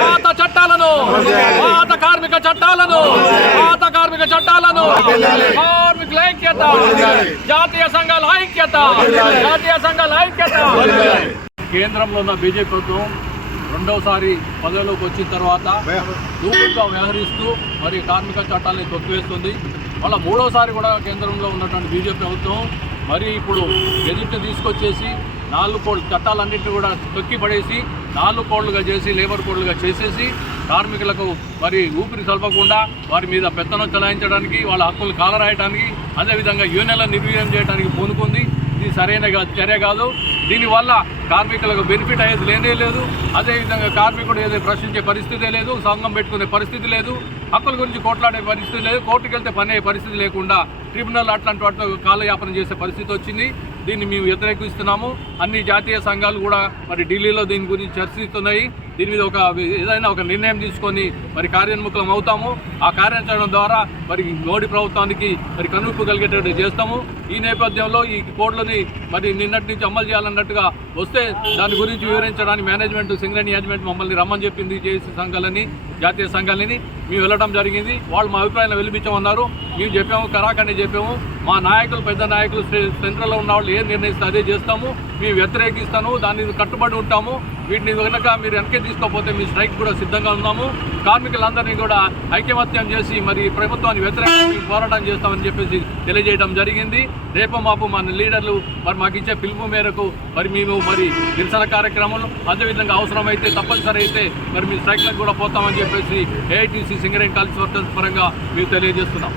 పాత చట్టాలను పాత కార్మిక చట్టాలను పాత కార్మిక చట్టాలను కార్మికుల ఐక్యత జాతీయ సంఘాల ఐక్యత జాతీయ సంఘాల ఐక్యత. కేంద్రంలో ఉన్న బీజేపీ ప్రభుత్వం రెండవసారి పదవిలోకి వచ్చిన తర్వాత దూకుడుగా వ్యవహరిస్తూ మరి కార్మిక చట్టాలని తొక్కివేస్తుంది. మళ్ళీ మూడోసారి కూడా కేంద్రంలో ఉన్నటువంటి బీజేపీ ప్రభుత్వం మరి ఇప్పుడు ఎదుట తీసుకొచ్చేసి నాలుగు కోళ్ళు చట్టాలన్నింటినీ కూడా తొక్కి పడేసి నాలుగు కోళ్ళుగా చేసి లేబర్ కోళ్ళుగా చేసేసి కార్మికులకు మరి ఊపిరి సల్పకుండా వారి మీద పెత్తనం చలాయించడానికి వాళ్ళ హక్కులు కాలరాయడానికి అదేవిధంగా యూనియన్లను నిర్వీర్యం చేయడానికి పూనుకుంది. ఇది సరైన చర్య కాదు. దీనివల్ల కార్మికులకు బెనిఫిట్ అయ్యేది లేనే లేదు. అదేవిధంగా కార్మికుడు ఏదో ప్రశ్నించే పరిస్థితే లేదు సంఘం పెట్టుకునే పరిస్థితి లేదు హక్కుల గురించి కోట్లాడే పరిస్థితి లేదు కోర్టుకు వెళ్తే పని అయ్యే పరిస్థితి లేకుండా ట్రిబ్యునల్ అట్లాంటి వాటితో కాలయాపన చేసే పరిస్థితి వచ్చింది. దీన్ని మేము వ్యతిరేకిస్తున్నాము. అన్ని జాతీయ సంఘాలు కూడా మరి ఢిల్లీలో దీని గురించి చర్చిస్తున్నాయి. దీని మీద ఒక ఏదైనా ఒక నిర్ణయం తీసుకొని మరి కార్యోన్ముఖం అవుతాము. ఆ కార్యాచరణ ద్వారా మరి మోడీ ప్రభుత్వానికి మరి కనువిప్పు కలిగేటట్టు చేస్తాము. ఈ నేపథ్యంలో ఈ కోడ్లని మరి నిన్నటి నుంచి అమలు చేయాలన్నట్టుగా వస్తే దాని గురించి వివరించడానికి మేనేజ్మెంట్ సింగరేణి మేనేజ్మెంట్ మమ్మల్ని రమ్మని చెప్పింది జేఏసీ సంఘాలని జాతీయ సంఘాలని. మేము వెళ్ళడం జరిగింది. వాళ్ళు మా అభిప్రాయాన్ని వెలిపించమన్నారు మేము చెప్పాము కరాఖండి చెప్పాము. మా నాయకులు పెద్ద నాయకులు సెంట్రల్లో ఉన్న వాళ్ళు ఏం నిర్ణయిస్తే అదే చేస్తాము. మేము వ్యతిరేకిస్తాము. దాని మీద కట్టుబడి ఉంటాము. వీటిని కనుక మీరు వెనకే తీసుకోకపోతే మీ స్ట్రైక్ కూడా సిద్ధంగా ఉన్నాము. కార్మికులందరినీ కూడా ఐక్యమత్యం చేసి మరి ప్రభుత్వాన్ని వ్యతిరేకంగా పోరాటం చేస్తామని చెప్పేసి తెలియజేయడం జరిగింది. రేపు మాపు మన లీడర్లు మరి మాకు ఇచ్చే పిలుపు మేరకు మరి మేము మరి నిరసన కార్యక్రమాలు అదేవిధంగా అవసరమైతే తప్పనిసరి అయితే మరి మీ స్ట్రైక్లకు కూడా పోతామని చెప్పేసి ఏఐటీసీ సింగరేణి కాలేజ్ వర్కర్స్ పరంగా మేము తెలియజేస్తున్నాం.